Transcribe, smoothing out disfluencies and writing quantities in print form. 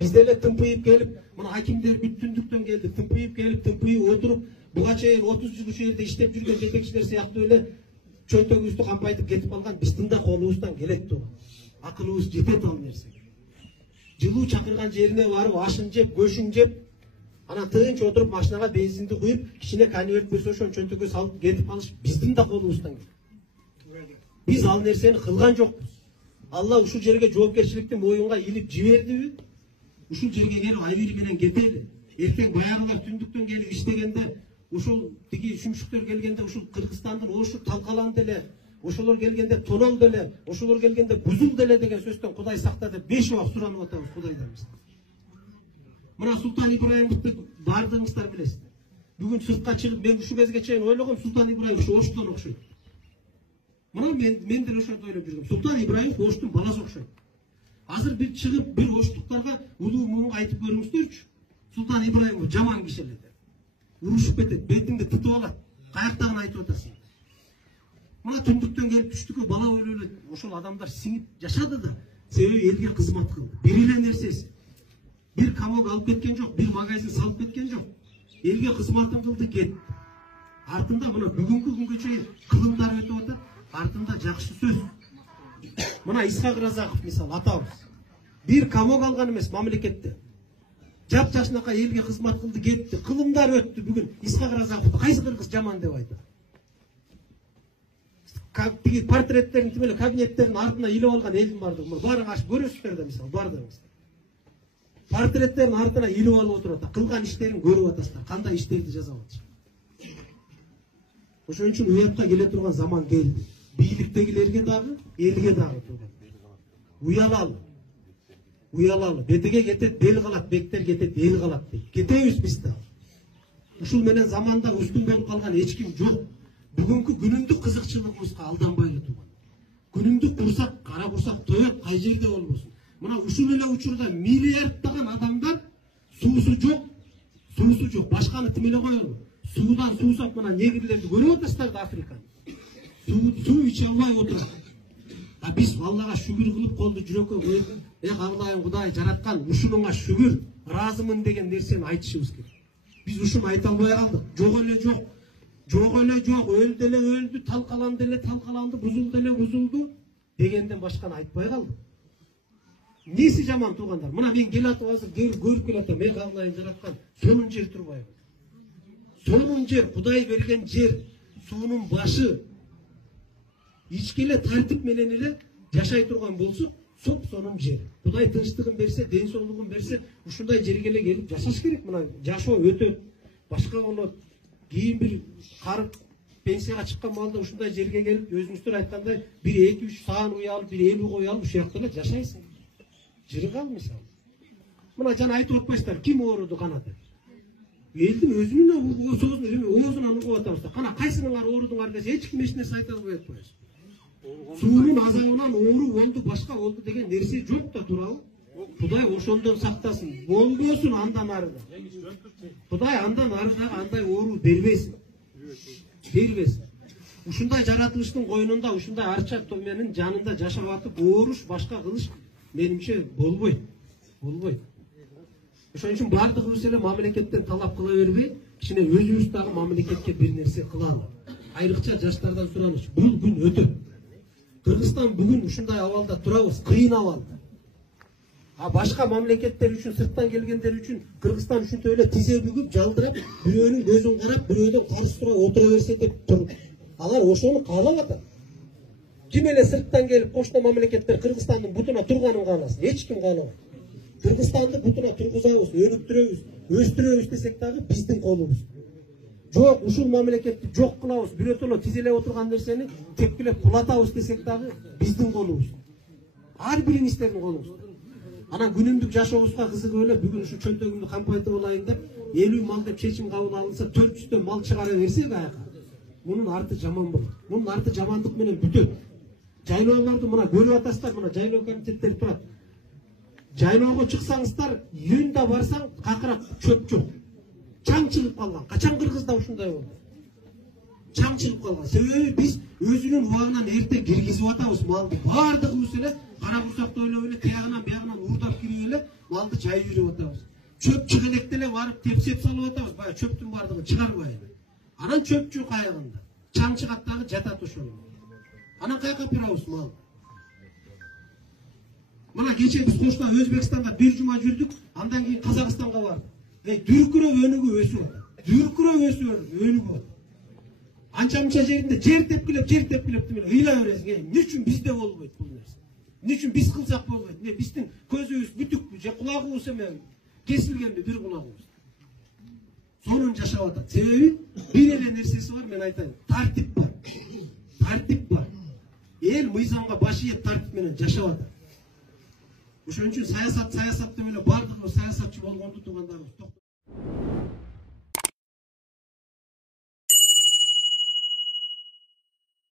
Biz деле тымпыйып келип, мына акимдер бүт түндүктөн келди, тымпыйып келип, тымпыйып отуруп, буга чейин 30 жыл ушул жерде иштеп жүргөн жетекчилер сыяктуу эле чөнтөгүбүздү кампайтып кетип калган. Биздин да колубуздан келет туган. Акылыбыз жетет ал нерсеге. Жылуу чакырган жерине барып, ашын жеп, көшүн жеп, анан тынч отуруп машинага бензинди куюп, кичине конверт берсе ошону чөнтөгкө салып кетип калыш биздин да колубуздан келет. Биз ал нерсени кылган жокпуз. Алла ушул жерге жоопкерчиликти моюнга илип жибердиби? Ушул жерге келип айбiri менен кетели. Эртең баягылар түндүктөн келип иштегенде, ушул тиги шүмшүктөр келгенде, ушул Кыргызстандын ошу талкаланды эле, ошолор келгенде тоналды эле, ошолор келгенде бузулду эле деген сөздөн Кудай сакта деп 5 убак суранып атабыз Кудайдан. Мына Султан Ибраимовду бардыгыңыздар билесиздер. Бүгүн сыртка чыгып, мен ушул кезге чейин ойлогом, Султан Ибраимов ушу Оштон окшойт. Мына мен деле ошентип ойлоп жүргөм. Султан Ибраимов Оштун баласы окшойт. Азыр бир чыгып, бир оштуктарга улуу муңу айтып көрүңүздөрчү. Султан Ибраимов жаман киши эле деп. Урушуп кетет, бетиңди тытып алат. Каяктагын айтып атасың. Мына түндүктөн келип түштүккө бала өлүп эле ошол адамдар сиңип жашады да, себеби элге кызмат кылды. Бир эле нерсеси. Бир камок алып кеткен жок, бир магазин салып кеткен жок. Элге кызматын кылды, кетти. Артында мына бүгүнкү күнгө чейин кылымдар өтүп атат, артында жакшы сөз. Мына Исхак Разаков мисалы атабыз. Бир камок алган эмес мамлекетте. Жап-жашынака элге кызмат кылды, кетти. Кылымдар өттү бүгүн. Исхак Разаковду кайсы кыргыз жаман деп айтат? Тиги портреттерин тимеле кабинеттерин артына илип алган элдин бардыгы. Баарын ачып көрөсүздөр да мисалы бардыгыңыздар. Портреттерин артына илип алып отурат. Кылган иштерин көрүп атасыздар. Кандай иштерди жасап атышат. Ошон үчүн уятка келе турган заман келди. Бийликтегилерге дагы, элге дагы турган. Уялалы. Уялалы. Бетеге кетет, бел калат, бектер кетет, эл калат дейт. Кетебиз биз да. Ушул менен заманда устун болуп калган эч ким жок. Бүгүнкү күнүмдүк кызыкчылыгыбызга алданбайлы туган. Күнүмдүк курсак, кара курсак тоет кай жерде болбосун. Мына ушул эле учурда миллиарддаган адамдар суусу жок, башканы тим эле коелу. Суудан суусап мына негрлерди көрүп атасыздар да Африканы. Суу иче албай отурат. А биз Аллага шүгүр кылып колду жүрөккө коюп, Аллайым Кудай жараткан, ушунуңа шүгүр, ыраазымын деген нерсени айтышыбыз керек. Биз ушуну айта албай калдык. Жок эле жок. Жок эле жок, өлдү эле өлдү, талкаланды эле талкаланды, бузулду эле бузулду дегенден башканы айтпай калдык. Неси жаман туугандар? Мына мен келатып азыр көрүп келатам, Аллайым жараткан, сонун жер турбайбы? Сонун жер, Кудай берген жер, суунун башы. Ичкеле тартип менен эле жашай турган болсок, сонун жер. Кудай тынчтыгын берсе, ден соолугун берсе, ушундай жерге эле келип жашаш керек. Мына жашоо өтөт, башка болот. Кийин бир карып пенсияга чыккан маалда ушундай жерге келип, өзүңүздөр айткандай, бир 2-3 саан уялып, бир 50 кой алып, ушул жакта эле жашайсың. Жыргал мисалы. Мына жана айтып атпайсыздар, ким ооруду кана деп. Элдин өзүнүн оозунан угуп атабыз. Кана кайсыныңар оорудуңар десе, эч ким эч нерсе айта албай атпайбыз. Суунун азабынан оору болду, башка болду деген нерсе жок да, туурабы? Кудай ошондон сактасын. Болбосун андан арыда. Кудай андан арыдагы андай оору бербесин. Бербесин. Ушундай жаратылыштын койнунда, ушундай арча томенин жанында жашап атып, ооруш, башка кылыш менимче болбойт. Болбойт. Ошон үчүн бардыгыбыз эле мамлекеттен талап кыла бербей, кичине өзүбүз дагы мамлекетке бир нерсе кылалы. Айрыкча жаштардан сураныч, бул күн өтөт. Кыргызстан бүгүн ушундай абалда турабыз, кыйын абалда. А башка мамлекеттер үчүн, сырттан келгендер үчүн Кыргызстан ушинтип эле тизе бүгүп, жалдырап, бирөөнүн көзүн карап, бирөөдөн каршы тура отура берсе деп тур. Алар ошону каалап атат. Ким эле сырттан келип кошто мамлекеттер Кыргызстандын бутуна турганын кааласын? Эч ким каалабайт. Кыргызстанды бутуна тургузабыз, өнүктүрөбүз, өстүрөбүз десек дагы биздин колубуз. Жок, ушул мамлекетти жок кылабыз, бирөөтөлө тизелеп отурган нерсени тепкилеп кулатабыз десек дагы биздин колубуз. Ар бириңиздердин колуңуз. Анан күнүмдүк жашообузга кызыгып эле бүгүн ушу чөнтөгүмдү кампайтып алайын деп 50 мал деп чечим кабыл алынса 400 мал чыгара берсе байка. Мунун арты жаман болот. Мунун арты жамандык менен бүтөт. Жайлоолорду мына көрүп атасыздар, мына жайлоо комитеттери турат. Жайлоого чыксаңыздар, үйүндө барсаң какырак чөп жок. Чаң чыгып калган. Качан Кыргызда ушундай болду? чаң чыгып калган. Себеби биз өзүнүн убагынан эрте киргизип атабыз малды. Бардыгыбыз эле кара бурсакты ойлоп эле тиягынан биягынан уурдап кирип эле малды жайып жүрүп атабыз. Чөп чыгылекте эле барып тепсеп салып атабыз. Баягы чөптүн бардыгын чыгарбай эле. Анан чөп жок аягында. Чаң чыгат дагы жатат ошол. Анан каяка апарабыз малды? Мына кече биз Кошто Өзбекстанга бир жума жүрдүк, андан кийин Казакстанга бардык. Дүркүрөп өнүгүп өсүп атат. Дүркүрөп өсүп өнүгүп атат. Анча-мынча жеринде жер тепкилеп демек ыйлай бересиң. Эмне үчүн бизде болбойт бул нерсе? Эмне үчүн биз кылсак болбойт? Эмне биздин көзүбүз бүтүкпү, же кулагыбыз эме кесилгенби бир кулагыбыз? Сонун жашап атат. Себеби бир эле нерсеси бар, мен айтайын. Тартип бар. Тартип бар. Эл мыйзамга баш ийип тартип менен жашап атат. Ошон үчүн саясат деп эле бардыгыбыз саясатчы болгонду туугандарыбыз